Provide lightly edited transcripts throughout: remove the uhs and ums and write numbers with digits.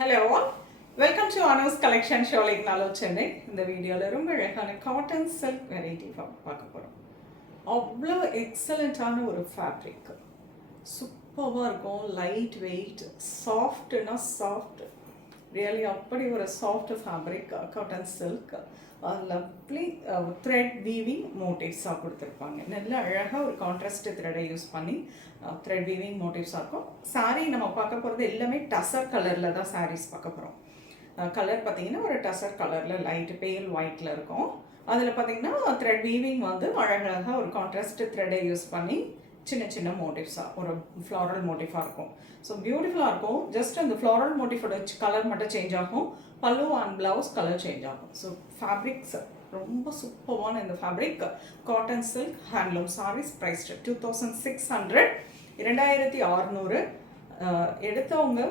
Hello all, welcome to Anu's collection show like Nalo Chennai. இந்த வீடியோல ரொம்ப அழகான காட்டன் சில்க் வெரைட்டி பார்க்க போறோம். அவ்வளோ எக்ஸலண்டான ஒரு ஃபேப்ரிக், சூப்பராக இருக்கும், லைட் வெயிட், சாஃப்ட்னா சாஃப்ட், ரியலி அப்படி ஒரு soft fabric cotton silk. Lovely thread weaving மோட்டிவ்ஸாக கொடுத்துருப்பாங்க. நல்ல அழகாக ஒரு கான்ட்ராஸ்ட் த்ரெடை யூஸ் பண்ணி த்ரெட் வீவிங் மோட்டிவ்ஸாக இருக்கும். சாரீ நம்ம பார்க்க போகிறது எல்லாமே டசர் கலரில் தான் சாரீஸ் பார்க்க போகிறோம். கலர் பார்த்தீங்கன்னா ஒரு டசர் கலரில் லைட் பேல் ஒயிட்டில் இருக்கும். அதில் பார்த்தீங்கன்னா த்ரெட் வீவிங் வந்து அழகழகாக ஒரு கான்ட்ராஸ்ட் த்ரெடை யூஸ் பண்ணி சின்ன சின்ன மோட்டிவ்ஸாக ஒரு ஃப்ளாரல் மோட்டிவாக இருக்கும். ஸோ பியூட்டிஃபுல்லாக இருக்கும். ஜஸ்ட் அந்த ஃப்ளாரல் மோட்டிவோட கலர் மட்டும் சேஞ்ச் ஆகும். Pallu and blouse colour change ஆகும். ஸோ ஃபேப்ரிக்ஸ் ரொம்ப சூப்பரான இந்த fabric cotton silk handloom saris. Price 2600, 2600. எடுத்தவங்க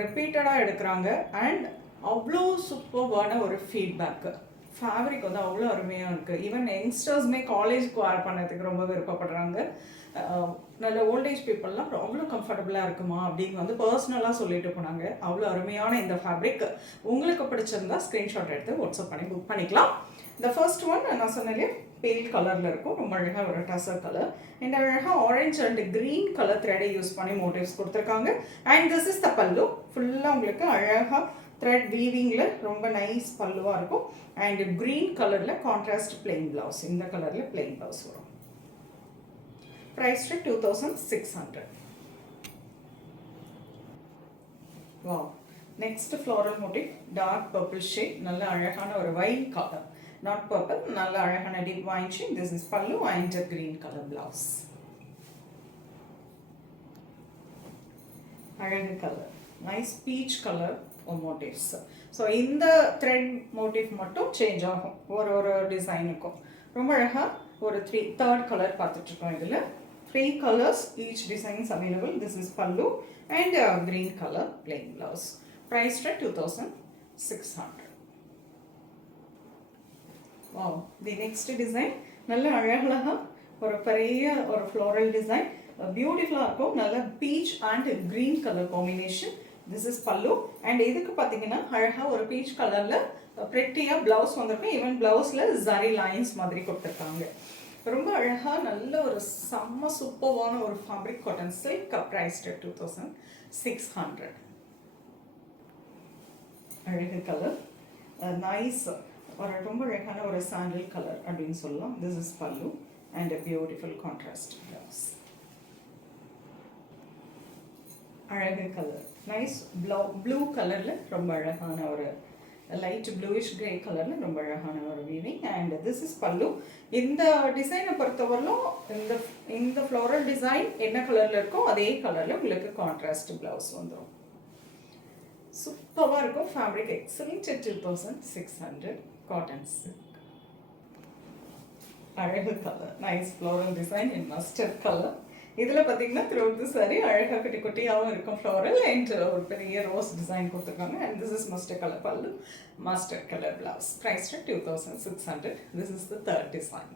ரிப்பீட்டடாக எடுக்கிறாங்க அண்ட் அவ்வளோ சூப்பரான ஒரு ஃபீட்பேக்கு. ஃபேப்ரிக் வந்து அவ்வளோ அருமையாக இருக்குது. ஈவன் யங்ஸ்டர்ஸுமே காலேஜுக்கு வேர் பண்ணதுக்கு ரொம்ப விருப்பப்படுறாங்க. நல்ல ஓல்டேஜ் பீப்புளெலாம் அவ்வளோ கம்ஃபர்டபுளாக இருக்குமா அப்படின்னு வந்து பர்சனலாக சொல்லிட்டு போனாங்க. அவ்வளோ அருமையான இந்த ஃபேப்ரிக் உங்களுக்கு பிடிச்சிருந்தா ஸ்க்ரீன்ஷாட் எடுத்து வாட்ஸ்அப் பண்ணி புக் பண்ணிக்கலாம். இந்த ஃபர்ஸ்ட் ஒன் நான் சொன்னாலே பேல் கலரில் இருக்கும். ரொம்ப அழகாக ஒரு டசர் கலர். இந்த அழகாக ஆரஞ்சு அண்ட் க்ரீன் கலர் த்ரெடை யூஸ் பண்ணி மோட்டிவ்ஸ் கொடுத்துருக்காங்க. And this is the pallu. ஃபுல்லாக உங்களுக்கு அழகாக த்ரெட் வீவிங்கில் ரொம்ப நைஸ் பல்லுவாக இருக்கும். அண்ட் க்ரீன் கலரில் கான்ட்ராஸ்ட் பிளெயின் ப்ளவுஸ். இந்த கலரில் பிளெயின் ப்ளவுஸ் வரும். Price 2600. Wow, next floral motif dark purple shade. நல்ல அழகான ஒரு வைன் கலர், நாட் பர்பிள், நல்ல அழகான deep wine shade. This is pallu and green colour blouse. அழகு colour, nice peach colour motifs. So இந்த த்ரெட் மோட்டிவ் மட்டும் change ஆகும் ஒரு ஒரு டிசைனுக்கும். ரொம்ப அழகாக ஒரு தேர்ட் கலர் பார்த்துட்ருக்கோம். இதில் 3 colors, each design is available. This is pallu and green color plain blouse. Price at 2600. Wow, the next design நல்ல அழகழகா ஒரு பெரிய ஒரு floral design, பியூட்டிஃபுல்லாக இருக்கும். நல்ல beach and green color combination. This is pallu and இதுக்கு பார்த்தீங்கன்னா அழகாக ஒரு பீச் கலரில் ப்ரெட்டியாக ப்ளவுஸ் வந்திருக்கும். ஈவன் ப்ளவுஸில் ஜரி லைன்ஸ் மாதிரி கொடுத்துருக்காங்க. ரொம்ப அழகாக நல்ல ஒரு செம்ம சூப்பரான ஒரு ஃபேப்ரிக் காட்டன் சில்க். ப்ரைஸ் 2600. அழகு கலர், நைஸ் ஒரு ரொம்ப அழகான ஒரு சாண்டில் கலர் அப்படின்னு சொல்லலாம். This is pallu and beautiful contrast blouse. அழகு கலர், நைஸ் ப்ளூ கலரில் ரொம்ப அழகான ஒரு லைட் ப்ளூயிஷ் கிரே கலரில் ரொம்ப அழகான ஒரு வீவிங். அண்ட் திஸ் இஸ் பல்லு. இந்த டிசைனை பொறுத்தவரையிலும் இந்த ஃப்ளோரல் டிசைன் என்ன கலரில் இருக்கோ அதே கலரில் உங்களுக்கு கான்ட்ராஸ்ட் ப்ளவுஸ் வந்துடும். சூப்பராக இருக்கும் ஃபேப்ரிக். எக்ஸலண்ட். 2600 cotton silk. அழகு கலர், நைஸ் ஃப்ளோரல் டிசைன் இன் மஸ்டர்ட் கலர். இதில் பார்த்தீங்கன்னா த்ரூட் தி சாரி அழகாக குட்டி குட்டியாகவும் இருக்கும் ஃப்ளோரல் அண்ட் ஒரு பெரிய ரோஸ் டிசைன் கொடுத்துருக்காங்க. And this is mustard colour pallu, mustard colour blouse. Price 2600. This is the third design.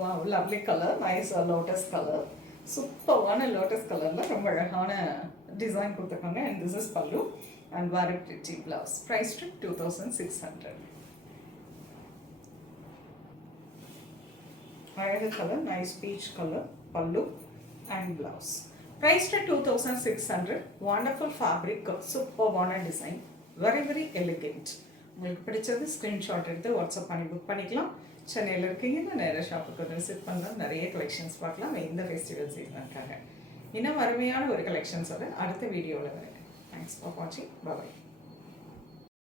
Wow, lovely colour, nice lotus colour. சூப்பரான lotus கலரில் ரொம்ப அழகான டிசைன் கொடுத்துருக்காங்க. And this is pallu and very pretty blouse. Price 2600. அழகு colour, nice peach colour pallu and blouse. Price 2600. Wonderful fabric, சூப்பரான design, very very elegant. உங்களுக்கு பிடிச்சது screenshot எடுத்து வாட்ஸ்அப் பண்ணி புக் பண்ணிக்கலாம். சென்னையில் இருக்கீங்கன்னா நேராக ஷாப்புக்கு விசிட் பண்ணலாம். நிறைய கலெக்ஷன்ஸ் பார்க்கலாம் இந்த ஃபெஸ்டிவல் சீசனுக்காக. இன்னும் அருமையான ஒரு கலெக்ஷன்ஸோட அடுத்த வீடியோவில் வரேன். தேங்க்ஸ் ஃபார் வாட்சிங். பாய்.